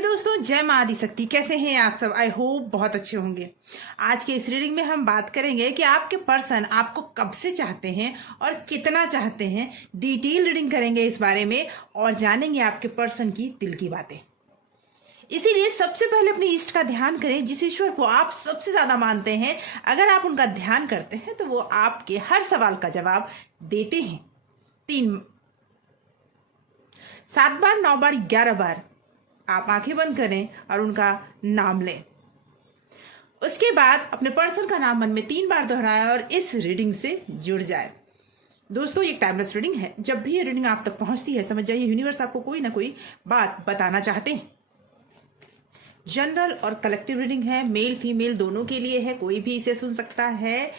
दोस्तों, जय मां आदिशक्ति। कैसे हैं आप सब? आई होप बहुत अच्छे होंगे। आज के इस रीडिंग में हम बात करेंगे कि आपके पर्सन आपको कब से चाहते हैं और कितना चाहते हैं। डिटेल रीडिंग करेंगे इस बारे में और जानेंगे आपके पर्सन की दिल की बातें। इसीलिए सबसे पहले अपने इष्ट का ध्यान करें, जिस ईश्वर को आप सबसे ज्यादा मानते हैं। अगर आप उनका ध्यान करते हैं तो वो आपके हर सवाल का जवाब देते हैं। 7 बार, 9 बार, 11 बार आप आंखें बंद करें और उनका नाम लें। उसके बाद अपने पर्सन का नाम मन में 3 बार दोहराएं और इस रीडिंग से जुड़ जाए। दोस्तों, ये टाइमलेस रीडिंग है। जब भी ये रीडिंग आप तक पहुंचती है, समझ जाइए यूनिवर्स आपको कोई ना कोई बात बताना चाहते हैं। जनरल और कलेक्टिव रीडिंग है, मेल फीमेल दोनों के लिए है, कोई भी इसे सुन सकता है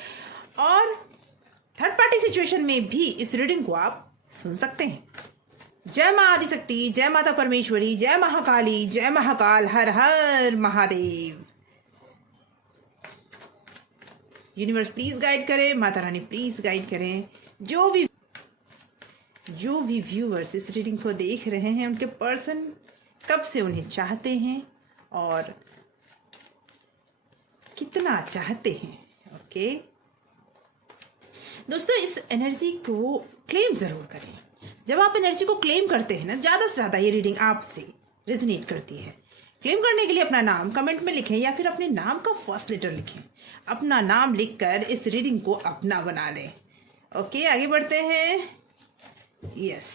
और थर्ड पार्टी सिचुएशन में भी इस रीडिंग को आप सुन सकते हैं। जय मां आदिशक्ति, जय माता परमेश्वरी, जय महाकाली, जय महाकाल, हर हर महादेव। यूनिवर्स प्लीज गाइड करें, माता रानी प्लीज गाइड करें। जो भी व्यूअर्स इस रीडिंग को देख रहे हैं, उनके पर्सन कब से उन्हें चाहते हैं और कितना चाहते हैं। ओके दोस्तों, इस एनर्जी को क्लेम जरूर करें। जब आप एनर्जी को क्लेम करते हैं ना, ज्यादा से ज्यादा ये रीडिंग आपसे रेजोनेट करती है। क्लेम करने के लिए अपना नाम कमेंट में लिखें या फिर अपने नाम का फर्स्ट लेटर लिखें। अपना नाम लिखकर इस रीडिंग को अपना बना लें। ओके, आगे बढ़ते हैं। Yes,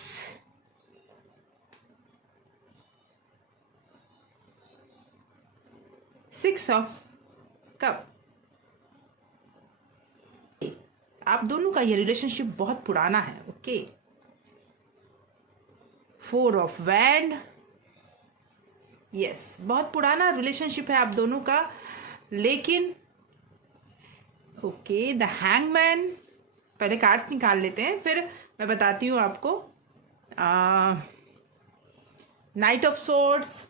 six of cup. आप दोनों का ये रिलेशनशिप बहुत पुराना है। Okay, 4 of wand. यस, बहुत पुराना रिलेशनशिप है आप दोनों का, लेकिन ओके, द हैंगमैन। पहले कार्ड्स निकाल लेते हैं, फिर मैं बताती हूँ आपको। Knight of swords.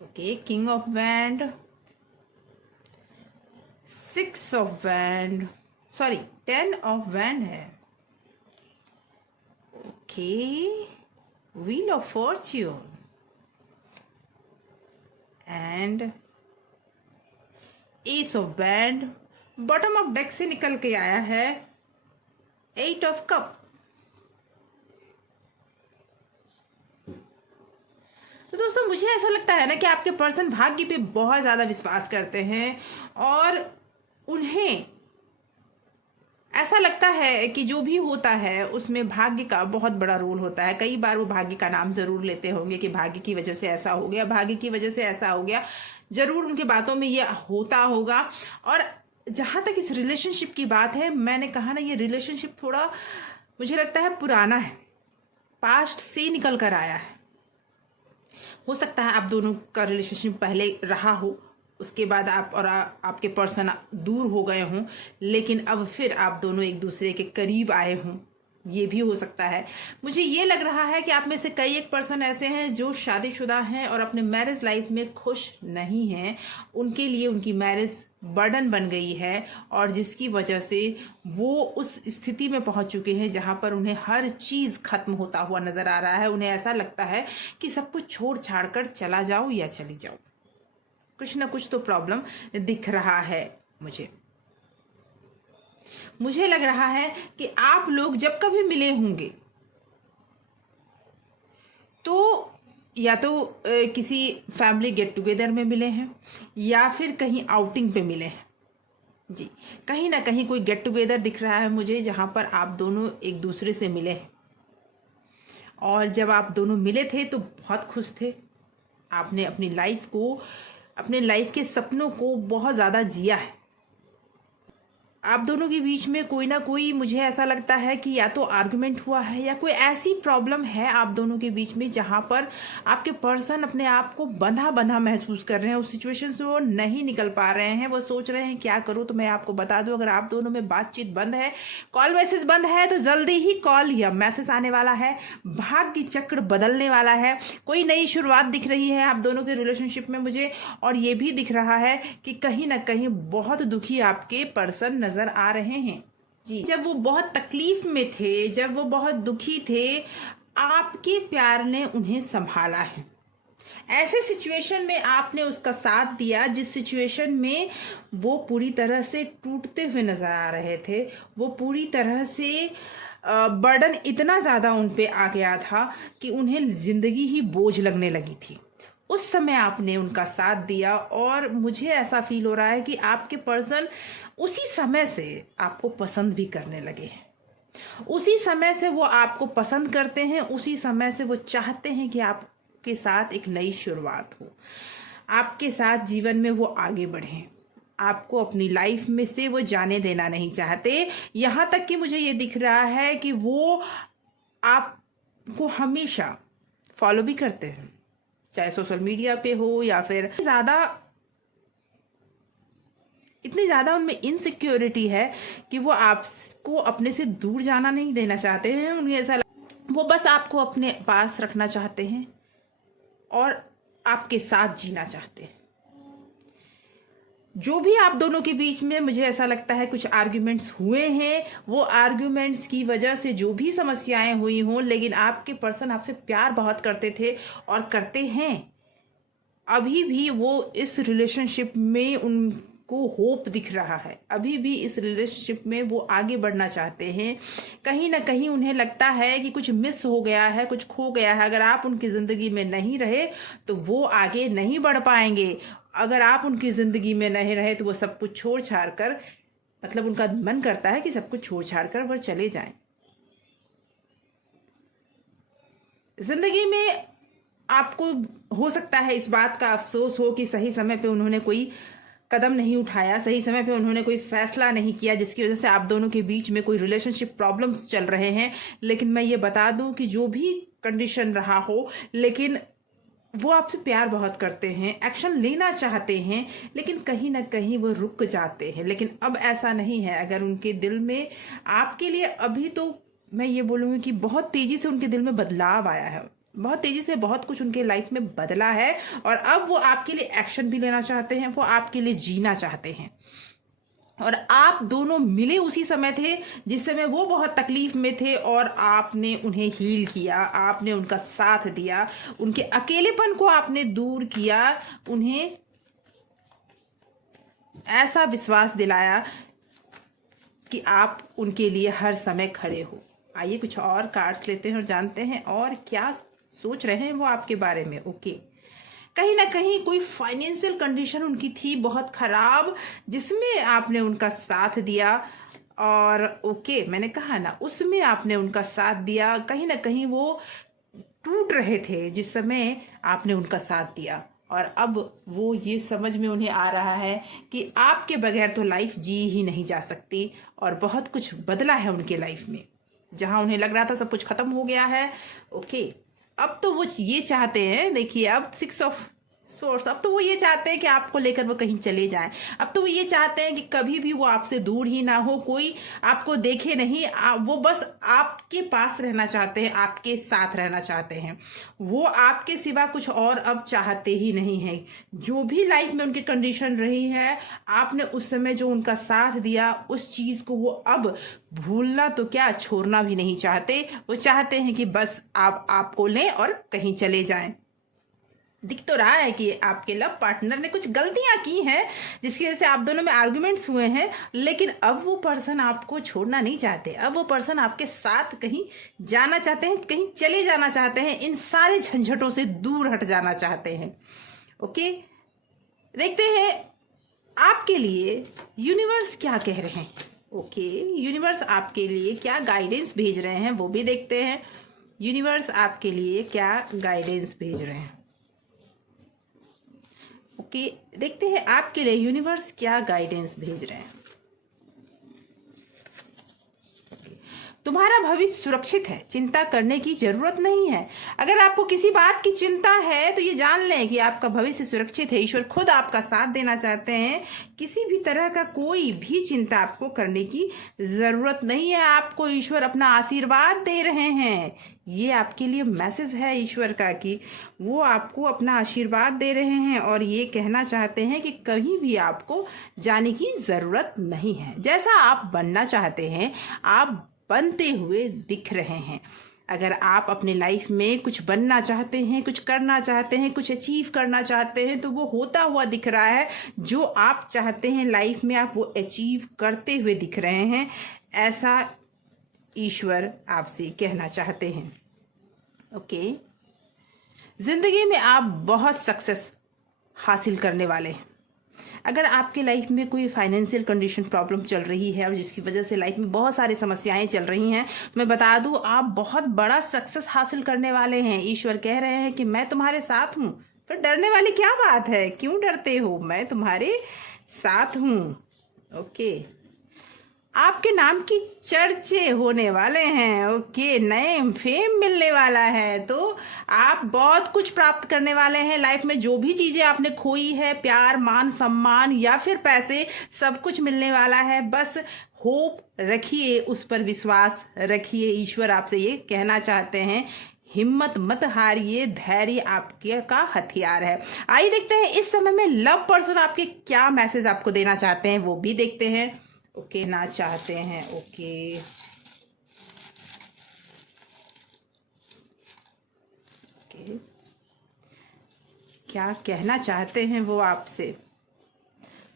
Okay, king of wand, 6 of wand, sorry 10 of wand है। Okay, wheel of fortune and ace of wand. Bottom of deck से निकल के आया है 8 ऑफ कप। तो दोस्तों, मुझे ऐसा लगता है ना कि आपके पर्सन भाग्य पे बहुत ज्यादा विश्वास करते हैं और उन्हें ऐसा लगता है कि जो भी होता है उसमें भाग्य का बहुत बड़ा रोल होता है। कई बार वो भाग्य का नाम जरूर लेते होंगे कि भाग्य की वजह से ऐसा हो गया, भाग्य की वजह से ऐसा हो गया। जरूर उनके बातों में ये होता होगा। और जहां तक इस रिलेशनशिप की बात है, मैंने कहा ना, ये रिलेशनशिप थोड़ा मुझे लगता है पुराना है, पास्ट से निकल कर आया है। हो सकता है आप दोनों का रिलेशनशिप पहले रहा हो, उसके बाद आप और आपके पर्सन दूर हो गए हों, लेकिन अब फिर आप दोनों एक दूसरे के करीब आए हों, ये भी हो सकता है। मुझे ये लग रहा है कि आप में से कई एक पर्सन ऐसे हैं जो शादीशुदा हैं और अपने मैरिज लाइफ में खुश नहीं हैं। उनके लिए उनकी मैरिज बर्डन बन गई है और जिसकी वजह से वो उस स्थिति में पहुंच चुके हैं जहां पर उन्हें हर चीज खत्म होता हुआ नजर आ रहा है। उन्हें ऐसा लगता है कि सब कुछ छोड़ छाड़ कर चला जाऊं या चली जाऊं। कुछ ना कुछ तो प्रॉब्लम दिख रहा है। मुझे लग रहा है कि आप लोग जब कभी मिले होंगे तो या तो किसी फैमिली गेट टुगेदर में मिले हैं या फिर कहीं आउटिंग पे मिले हैं। जी, कहीं ना कहीं कोई गेट टुगेदर दिख रहा है मुझे, जहां पर आप दोनों एक दूसरे से मिले हैं। और जब आप दोनों मिले थे तो बहुत खुश थे। आपने अपनी लाइफ को, अपने लाइफ के सपनों को बहुत ज़्यादा जिया है। आप दोनों के बीच में कोई ना कोई, मुझे ऐसा लगता है कि या तो आर्गुमेंट हुआ है या कोई ऐसी प्रॉब्लम है आप दोनों के बीच में जहां पर आपके पर्सन अपने आप को बंधा बंधा महसूस कर रहे हैं। उस सिचुएशन से वो नहीं निकल पा रहे हैं। वो सोच रहे हैं क्या करूं। तो मैं आपको बता दूं, अगर आप दोनों में बातचीत बंद है, कॉल मैसेज बंद है, तो जल्दी ही कॉल या मैसेज आने वाला है। भाग्य चक्र बदलने वाला है। कोई नई शुरुआत दिख रही है आप दोनों के रिलेशनशिप में मुझे। और ये भी दिख रहा है कि कहीं ना कहीं बहुत दुखी आपके पर्सन नजर आ रहे हैं। जी, जब वो बहुत तकलीफ में थे, जब वो बहुत दुखी थे, आपके प्यार ने उन्हें संभाला है। ऐसे सिचुएशन में आपने उसका साथ दिया जिस सिचुएशन में वो पूरी तरह से टूटते हुए नजर आ रहे थे। वो पूरी तरह से बर्डन इतना ज़्यादा उन पे आ गया था कि उन्हें ज़िंदगी ही बोझ लगने लगी थी। उस समय आपने उनका साथ दिया और मुझे ऐसा फील हो रहा है कि आपके पर्सन उसी समय से आपको पसंद भी करने लगे हैं। उसी समय से वो आपको पसंद करते हैं, उसी समय से वो चाहते हैं कि आपके साथ एक नई शुरुआत हो, आपके साथ जीवन में वो आगे बढ़ें, आपको अपनी लाइफ में से वो जाने देना नहीं चाहते। यहाँ तक कि मुझे ये दिख रहा है कि वो आपको हमेशा फॉलो भी करते हैं, चाहे सोशल मीडिया पे हो या फिर इतनी ज़्यादा उनमें इनसिक्योरिटी है कि वो आपको अपने से दूर जाना नहीं देना चाहते हैं। उन्हें ऐसा वो बस आपको अपने पास रखना चाहते हैं और आपके साथ जीना चाहते हैं। जो भी आप दोनों के बीच में मुझे ऐसा लगता है कुछ आर्ग्यूमेंट्स हुए हैं, वो आर्ग्यूमेंट्स की वजह से जो भी समस्याएं हुई हों, लेकिन आपके पर्सन आपसे प्यार बहुत करते थे और करते हैं। अभी भी वो इस रिलेशनशिप में उनको होप दिख रहा है, अभी भी इस रिलेशनशिप में वो आगे बढ़ना चाहते हैं। कहीं ना कहीं उन्हें लगता है कि कुछ मिस हो गया है, कुछ खो गया है। अगर आप उनकी ज़िंदगी में नहीं रहे तो वो आगे नहीं बढ़ पाएंगे। अगर आप उनकी ज़िंदगी में नहीं रहे तो वो सब कुछ छोड़ छाड़ कर, मतलब उनका मन करता है कि सब कुछ छोड़ छाड़ कर वो चले जाएं। ज़िंदगी में आपको हो सकता है इस बात का अफसोस हो कि सही समय पे उन्होंने कोई कदम नहीं उठाया, सही समय पे उन्होंने कोई फैसला नहीं किया, जिसकी वजह से आप दोनों के बीच में कोई रिलेशनशिप प्रॉब्लम्स चल रहे हैं। लेकिन मैं ये बता दूं कि जो भी कंडीशन रहा हो, लेकिन वो आपसे प्यार बहुत करते हैं, एक्शन लेना चाहते हैं, लेकिन कहीं ना कहीं वो रुक जाते हैं। लेकिन अब ऐसा नहीं है। अगर उनके दिल में आपके लिए अभी तो मैं ये बोलूँगी कि बहुत तेज़ी से उनके दिल में बदलाव आया है, बहुत तेज़ी से बहुत कुछ उनके लाइफ में बदला है और अब वो आपके लिए एक्शन भी लेना चाहते हैं, वो आपके लिए जीना चाहते हैं। और आप दोनों मिले उसी समय थे जिस समय वो बहुत तकलीफ में थे और आपने उन्हें हील किया, आपने उनका साथ दिया, उनके अकेलेपन को आपने दूर किया, उन्हें ऐसा विश्वास दिलाया कि आप उनके लिए हर समय खड़े हो। आइए कुछ और कार्ड्स लेते हैं और जानते हैं और क्या सोच रहे हैं वो आपके बारे में। ओके, कहीं ना कहीं कोई फाइनेंशियल कंडीशन उनकी थी बहुत खराब, जिसमें आपने उनका साथ दिया। और ओके, मैंने कहा ना, उसमें आपने उनका साथ दिया। कहीं ना कहीं वो टूट रहे थे जिस समय आपने उनका साथ दिया और अब वो ये समझ में उन्हें आ रहा है कि आपके बगैर तो लाइफ जी ही नहीं जा सकती। और बहुत कुछ बदला है उनके लाइफ में। जहां उन्हें लग रहा था सब कुछ खत्म हो गया है, ओके, अब तो वो ये चाहते हैं, देखिए अब 6 ऑफ सोर्स, अब तो वो ये चाहते हैं कि आपको लेकर वो कहीं चले जाएं। अब तो वो ये चाहते हैं कि कभी भी वो आपसे दूर ही ना हो, कोई आपको देखे नहीं, वो बस आपके पास रहना चाहते हैं, आपके साथ रहना चाहते हैं। वो आपके सिवा कुछ और अब चाहते ही नहीं है। जो भी लाइफ में उनकी कंडीशन रही है, आपने उस समय जो उनका साथ दिया, उस चीज़ को वो अब भूलना तो क्या, छोड़ना भी नहीं चाहते। वो चाहते हैं कि बस आप आपको लें और कहीं चले जाएं। दिख तो रहा है कि आपके लव पार्टनर ने कुछ गलतियां की हैं जिसकी वजह से आप दोनों में आर्गुमेंट्स हुए हैं, लेकिन अब वो पर्सन आपको छोड़ना नहीं चाहते। अब वो पर्सन आपके साथ कहीं जाना चाहते हैं, कहीं चले जाना चाहते हैं, इन सारे झंझटों से दूर हट जाना चाहते हैं। ओके, देखते हैं आपके लिए यूनिवर्स क्या कह रहे हैं। ओके, यूनिवर्स आपके लिए क्या गाइडेंस भेज रहे हैं वो भी देखते हैं। यूनिवर्स आपके लिए क्या गाइडेंस भेज रहे हैं। ओके, देखते हैं आपके लिए यूनिवर्स क्या गाइडेंस भेज रहे हैं। तुम्हारा भविष्य सुरक्षित है, चिंता करने की जरूरत नहीं है। अगर आपको किसी बात की चिंता है तो ये जान लें कि आपका भविष्य सुरक्षित है। ईश्वर खुद आपका साथ देना चाहते हैं। किसी भी तरह का कोई भी चिंता आपको करने की जरूरत नहीं है। आपको ईश्वर अपना आशीर्वाद दे रहे हैं। ये आपके लिए मैसेज है ईश्वर का कि वो आपको अपना आशीर्वाद दे रहे हैं और ये कहना चाहते हैं कि कहीं भी आपको जाने की ज़रूरत नहीं है। जैसा आप बनना चाहते हैं आप बनते हुए दिख रहे हैं। अगर आप अपनी लाइफ में कुछ बनना चाहते हैं, कुछ करना चाहते हैं, कुछ अचीव करना चाहते हैं, तो वो होता हुआ दिख रहा है। जो आप चाहते हैं लाइफ में, आप वो अचीव करते हुए दिख रहे हैं। ऐसा ईश्वर आपसे कहना चाहते हैं। ओके, जिंदगी में आप बहुत सक्सेस हासिल करने वाले हैं। अगर आपके लाइफ में कोई फाइनेंशियल कंडीशन प्रॉब्लम चल रही है और जिसकी वजह से लाइफ में बहुत सारी समस्याएं चल रही हैं, तो मैं बता दूं, आप बहुत बड़ा सक्सेस हासिल करने वाले हैं। ईश्वर कह रहे हैं कि मैं तुम्हारे साथ हूं। फिर डरने वाली क्या बात है? क्यों डरते हो? मैं तुम्हारे साथ हूं। ओके, आपके नाम की चर्चे होने वाले हैं। ओके, नेम फेम मिलने वाला है। तो आप बहुत कुछ प्राप्त करने वाले हैं लाइफ में। जो भी चीजें आपने खोई है, प्यार, मान, सम्मान या फिर पैसे, सब कुछ मिलने वाला है। बस होप रखिए, उस पर विश्वास रखिए। ईश्वर आपसे ये कहना चाहते हैं, हिम्मत मत हारिए, धैर्य आपके का हथियार है। आइए देखते हैं इस समय में लव पर्सन आपके क्या मैसेज आपको देना चाहते हैं, वो भी देखते हैं। ओके, ना चाहते हैं। ओके, ओके, क्या कहना चाहते हैं वो आपसे?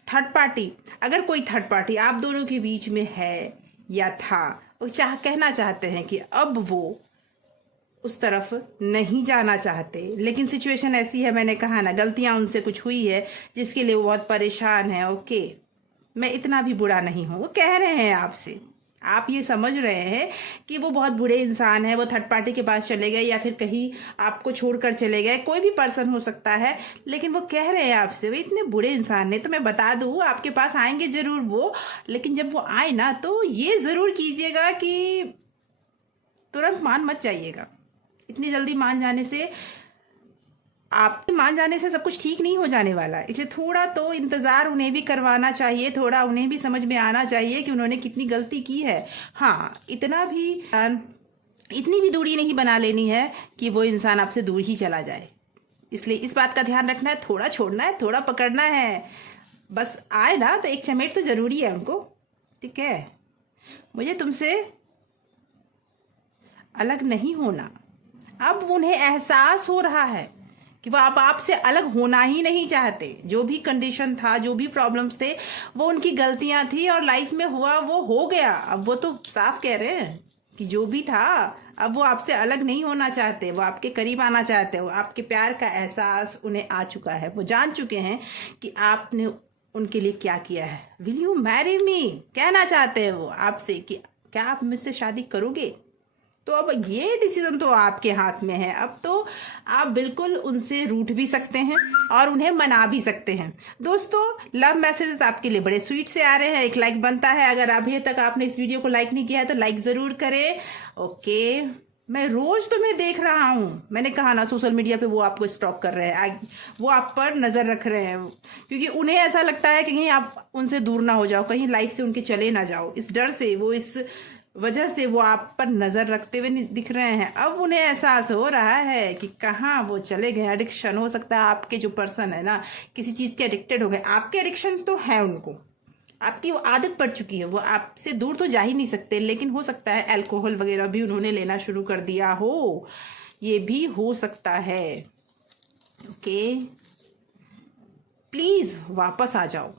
थर्ड पार्टी, अगर कोई थर्ड पार्टी आप दोनों के बीच में है या था, वो कहना चाहते हैं कि अब वो उस तरफ नहीं जाना चाहते, लेकिन सिचुएशन ऐसी है, मैंने कहा ना, गलतियां उनसे कुछ हुई है जिसके लिए वो बहुत परेशान है। ओके, मैं इतना भी बुरा नहीं हूं, वो कह रहे हैं आपसे। आप ये समझ रहे हैं कि वो बहुत बुरे इंसान है, वो थर्ड पार्टी के पास चले गए या फिर कहीं आपको छोड़कर चले गए, कोई भी पर्सन हो सकता है, लेकिन वो कह रहे हैं आपसे वो इतने बुरे इंसान हैं। तो मैं बता दूं, आपके पास आएंगे जरूर वो, लेकिन जब वो आए ना, तो ये जरूर कीजिएगा कि तुरंत मान मत जाइएगा। इतनी जल्दी मान जाने से, आपके मान जाने से सब कुछ ठीक नहीं हो जाने वाला। इसलिए थोड़ा तो इंतज़ार उन्हें भी करवाना चाहिए, थोड़ा उन्हें भी समझ में आना चाहिए कि उन्होंने कितनी गलती की है। हाँ, इतनी भी दूरी नहीं बना लेनी है कि वो इंसान आपसे दूर ही चला जाए। इसलिए इस बात का ध्यान रखना है, थोड़ा छोड़ना है, थोड़ा पकड़ना है। बस आए ना तो एक चमेट तो ज़रूरी है उनको। ठीक है, मुझे तुमसे अलग नहीं होना। अब उन्हें एहसास हो रहा है कि वो आपसे अलग होना ही नहीं चाहते। जो भी कंडीशन था, जो भी प्रॉब्लम्स थे, वो उनकी गलतियां थी और लाइफ में हुआ वो हो गया। अब वो तो साफ कह रहे हैं कि जो भी था, अब वो आपसे अलग नहीं होना चाहते, वो आपके करीब आना चाहते हो। आपके प्यार का एहसास उन्हें आ चुका है, वो जान चुके हैं कि आपने उनके लिए क्या किया है। विल यू मैरी मी, कहना चाहते हैं वो आपसे कि क्या आप मुझसे शादी करोगे। तो अब ये डिसीजन तो आपके हाथ में है। अब तो आप बिल्कुल उनसे रूठ भी सकते हैं और उन्हें मना भी सकते हैं। दोस्तों, लव मैसेजेस आपके लिए बड़े स्वीट से आ रहे हैं। एक लाइक बनता है। अगर अभी तक आपने इस वीडियो को लाइक नहीं किया है तो लाइक ज़रूर करें। ओके, मैं रोज तुम्हें देख रहा हूँ। मैंने कहा ना, सोशल मीडिया पे वो आपको स्टॉक कर रहे हैं, वो आप पर नज़र रख रहे हैं, क्योंकि उन्हें ऐसा लगता है कि कहीं आप उनसे दूर ना हो जाओ, कहीं लाइफ से उनके चले ना जाओ। इस डर से, वो इस वजह से वो आप पर नज़र रखते हुए दिख रहे हैं। अब उन्हें एहसास हो रहा है कि कहाँ वो चले गए। एडिक्शन हो सकता है, आपके जो पर्सन है ना, किसी चीज़ के एडिक्टेड हो गए। आपके एडिक्शन तो है उनको, आपकी वो आदत पड़ चुकी है, वो आपसे दूर तो जा ही नहीं सकते। लेकिन हो सकता है अल्कोहल वगैरह भी उन्होंने लेना शुरू कर दिया हो, ये भी हो सकता है। ओके, प्लीज़ वापस आ जाओ।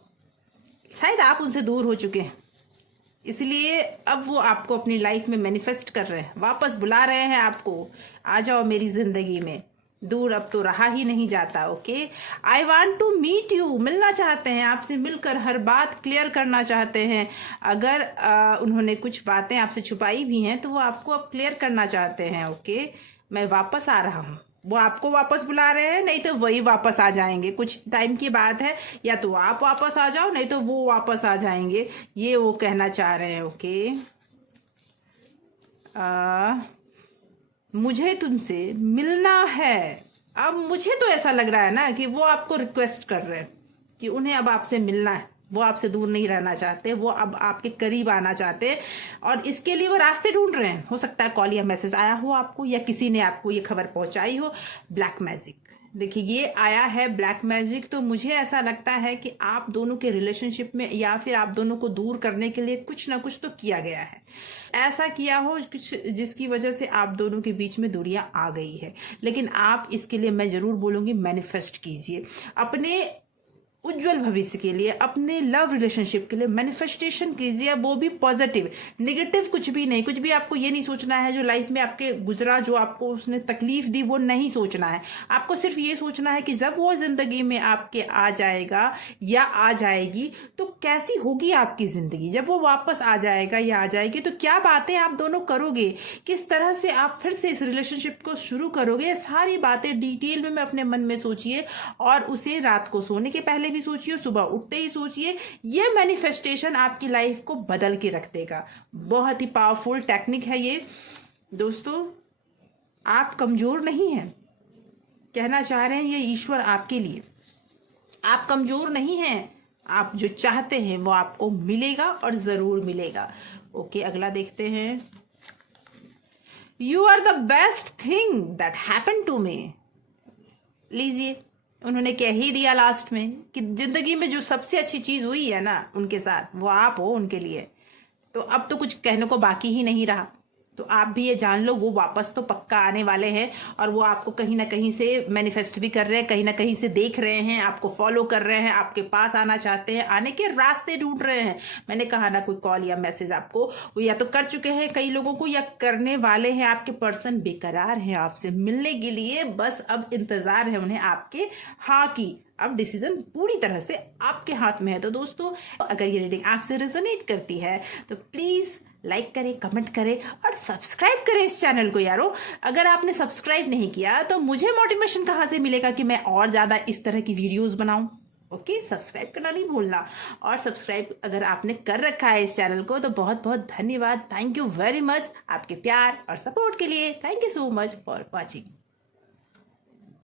शायद आप उनसे दूर हो चुके हैं, इसलिए अब वो आपको अपनी लाइफ में मैनिफेस्ट कर रहे हैं, वापस बुला रहे हैं आपको, आ जाओ मेरी जिंदगी में। दूर अब तो रहा ही नहीं जाता। Okay, I want to meet you, मिलना चाहते हैं आपसे, मिलकर हर बात क्लियर करना चाहते हैं। अगर उन्होंने कुछ बातें आपसे छुपाई भी हैं तो वो आपको अब क्लियर करना चाहते हैं। ओके, मैं वापस आ रहा हूँ। वो आपको वापस बुला रहे हैं, नहीं तो वही वापस आ जाएंगे। कुछ टाइम की बात है, या तो आप वापस आ जाओ, नहीं तो वो वापस आ जाएंगे, ये वो कहना चाह रहे हैं। ओके, मुझे तुमसे मिलना है। अब मुझे तो ऐसा लग रहा है ना कि वो आपको रिक्वेस्ट कर रहे हैं कि उन्हें अब आपसे मिलना है। वो आपसे दूर नहीं रहना चाहते, वो अब आपके करीब आना चाहते हैं और इसके लिए वो रास्ते ढूंढ रहे हैं। हो सकता है कॉल या मैसेज आया हो आपको, या किसी ने आपको ये खबर पहुंचाई हो। ब्लैक मैजिक, देखिए ये आया है ब्लैक मैजिक। तो मुझे ऐसा लगता है कि आप दोनों के रिलेशनशिप में या फिर आप दोनों को दूर करने के लिए कुछ ना कुछ तो किया गया है। ऐसा किया हो कुछ जिसकी वजह से आप दोनों के बीच में दूरियां आ गई है। लेकिन आप इसके लिए मैं जरूर बोलूंगी मैनिफेस्ट कीजिए अपने उज्जवल भविष्य के लिए, अपने लव रिलेशनशिप के लिए मैनिफेस्टेशन कीजिए, वो भी पॉजिटिव, नेगेटिव कुछ भी नहीं। कुछ भी आपको ये नहीं सोचना है जो लाइफ में आपके गुजरा, जो आपको उसने तकलीफ दी, वो नहीं सोचना है। आपको सिर्फ ये सोचना है कि जब वो जिंदगी में आपके आ जाएगा या आ जाएगी तो कैसी होगी आपकी जिंदगी। जब वो वापस आ जाएगा या आ जाएगी तो क्या बातें आप दोनों करोगे, किस तरह से आप फिर से इस रिलेशनशिप को शुरू करोगे, ये सारी बातें डिटेल में अपने मन में सोचिए और उसे रात को सोने के पहले भी सोचिए, सुबह उठते ही सोचिए। ये मैनिफेस्टेशन आपकी लाइफ को बदल के रख देगा। बहुत ही पावरफुल टेक्निक है ये दोस्तों। आप कमजोर नहीं हैं, कहना चाह रहे हैं ये ईश्वर आपके लिए। आप कमजोर नहीं हैं, आप जो चाहते हैं वो आपको मिलेगा और जरूर मिलेगा। ओके, अगला देखते हैं। You are the best thing that happen to me. लीजिए, उन्होंने कह ही दिया लास्ट में कि जिंदगी में जो सबसे अच्छी चीज हुई है ना उनके साथ, वो आप हो उनके लिए। तो अब तो कुछ कहने को बाकी ही नहीं रहा। तो आप भी ये जान लो वो वापस तो पक्का आने वाले हैं और वो आपको कहीं ना कहीं से मैनिफेस्ट भी कर रहे हैं, कहीं ना कहीं से देख रहे हैं, आपको फॉलो कर रहे हैं, आपके पास आना चाहते हैं, आने के रास्ते ढूंढ रहे हैं। मैंने कहा ना, कोई कॉल या मैसेज आपको वो या तो कर चुके हैं कई लोगों को, या करने वाले हैं। आपके पर्सन बेकरार हैं आपसे मिलने के लिए, बस अब इंतजार है उन्हें आपके हाँ की। अब डिसीजन पूरी तरह से आपके हाथ में है। तो दोस्तों, अगर ये रीडिंग आपसे रेजोनेट करती है तो प्लीज लाइक करें, कमेंट करें और सब्सक्राइब करें इस चैनल को यारो। अगर आपने सब्सक्राइब नहीं किया तो मुझे मोटिवेशन कहाँ से मिलेगा कि मैं और ज़्यादा इस तरह की वीडियोस बनाऊं। ओके, सब्सक्राइब करना नहीं भूलना। और सब्सक्राइब अगर आपने कर रखा है इस चैनल को तो बहुत बहुत धन्यवाद। थैंक यू वेरी मच आपके प्यार और सपोर्ट के लिए। Thank you so much for watching.